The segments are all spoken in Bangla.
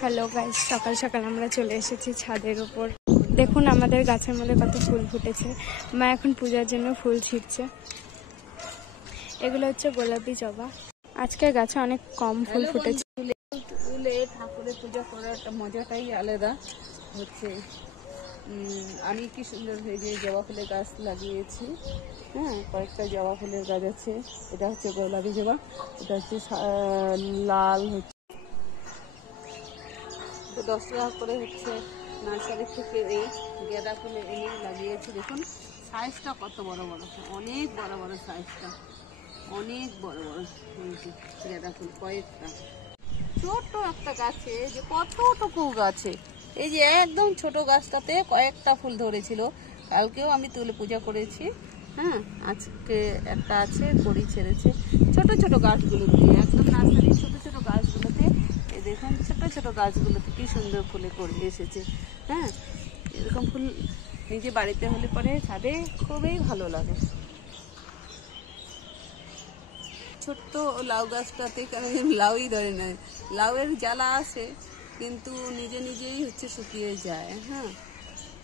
হ্যালো গাইস, সকাল সকাল আমরা চলে এসেছি ছাদের উপর। দেখুন আমাদের গাছের মধ্যে কত ফুল ফুটেছে। মা এখন পূজার জন্য ফুল ছিঁড়ছে। এগুলো হচ্ছে গোলাপি জবা। আজকে গাছে অনেক কম ফুল ফুটেছে। ফুলে ঠাকুরের পূজা করার একটা মজাটাই আলাদা হচ্ছে। আমি কি সুন্দর হয়ে যে জবা ফুলের গাছ লাগিয়েছি। হ্যাঁ, কয়েকটা জবা ফুলের গাছ আছে। এটা হচ্ছে গোলাপি জবা, এটা হচ্ছে লাল, হচ্ছে 10 টাকা করে হচ্ছে নার্সারি থেকে এই গাঁদা ফুলে এনে লাগিয়েছি। দেখুন সাইজটা কত বড় বড়, অনেক বড় বড় সাইজটা, অনেক বড় বড় গাঁদা ফুল। কয়েকটা ছোট্ট একটা গাছে যে কতটুকু গাছে, এই যে একদম ছোট গাছটাতে কয়েকটা ফুল ধরেছিল। কালকেও আমি তুলে পূজা করেছি। হ্যাঁ, আজকে একটা আছে, কড়ি ছেড়েছে। ছোট ছোট গাছগুলোতে, একদম নার্সারির ছোট ছোট গাছগুলোতে দেখুন, ছোট ছোট গাছগুলোতে কি সুন্দর ফুলে করে এসেছে। হ্যাঁ, এরকম ফুল নিজে বাড়িতে হলে পরে ছাদে খুবই ভালো লাগে। ছোট্ট লাউ গাছটাতে কেন লাউই ধরে না, লাউয়ের জ্বালা আসে কিন্তু নিজে নিজেই হচ্ছে শুকিয়ে যায়। হ্যাঁ,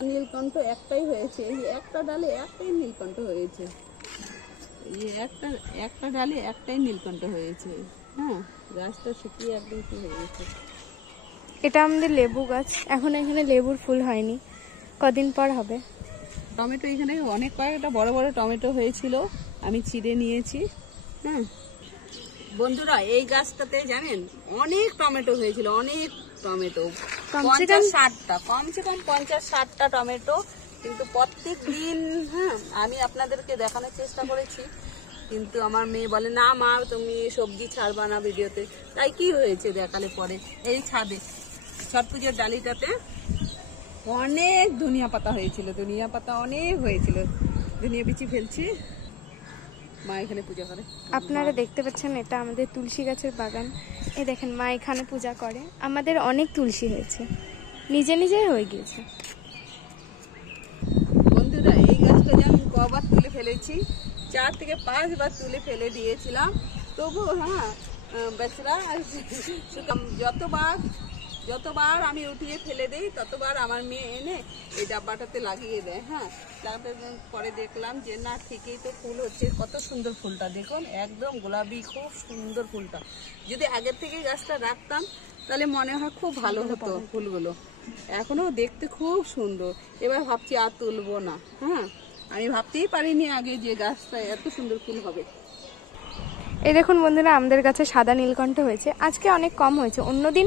নীলকণ্ঠ একটাই হয়েছে, এই যে একটা ডালে একটাই নীলকণ্ঠ হয়েছে, এই যে একটা ডালে একটাই নীলকণ্ঠ হয়েছে। হ্যাঁ, গাছটা শুকিয়ে একদম কি হয়ে গেছে। এটা আমাদের লেবু গাছ। এখন এখানে লেবুর ফুল হয়নি, কদিন পর হবে। টমেটো এখানে অনেক কয়েকটা বড় বড় টমেটো হয়েছিল, আমি ছিঁড়ে নিয়েছি। হ্যাঁ বন্ধুরা, এই গাছটাতে জানেন অনেক টমেটো হয়েছিল, অনেক টমেটো, 50-60টা, কমসে কম 50-60টা টমেটো। কিন্তু প্রত্যেক দিন আমি আপনাদেরকে দেখানোর চেষ্টা করেছি, কিন্তু আমার মেয়ে বলে না মা তুমি সবজি ছাড়বা না ভিডিওতে। তাই কি হয়েছে দেখালে পরে, এই ছাদে ছট পুজোর ডালিটাতে অনেক ধনিয়া পাতা হয়েছিল, ধনিয়া পাতা অনেক হয়েছিল। ধনিয়া বিচি ফেলছি, মা এখানে পূজা করে। আপনারা দেখতে পাচ্ছেন এটা আমাদের তুলসী গাছের বাগান। এই দেখেন মা এখানে পূজা করে। আমাদের অনেক তুলসী হয়েছে, নিজে নিজেই হয়ে গিয়েছে। বন্ধুরা, এই গাছটা যেমন কবার তুলে ফেলেছি, 4 থেকে 5 বার তুলে ফেলে দিয়েছিলাম, তবু বেচারা যতবার আমি উঠিয়ে ফেলে দিই ততবার আমার মেয়ে এনে এই ডাব্বাটাতে লাগিয়ে দেয়। হ্যাঁ, পরে দেখলাম যে না, ঠিকই তো ফুল হচ্ছে। কত সুন্দর ফুলটা দেখুন, একদম গোলাপি, খুব সুন্দর ফুলটা। যদি আগের থেকে গাছটা রাখতাম তাহলে মনে হয় খুব ভালো হতো ফুলগুলো। এখনো দেখতে খুব সুন্দর। এবার ভাবছি আর তুলবো না। হ্যাঁ, আমি ভাবতেই পারিনি আগে যে গাছটা এত সুন্দর ফুল হবে। এই দেখুন বন্ধুরা, আমাদের গাছে সাদা নীলকণ্ঠ হয়েছে। আজকে অনেক কম হয়েছে, অন্যদিন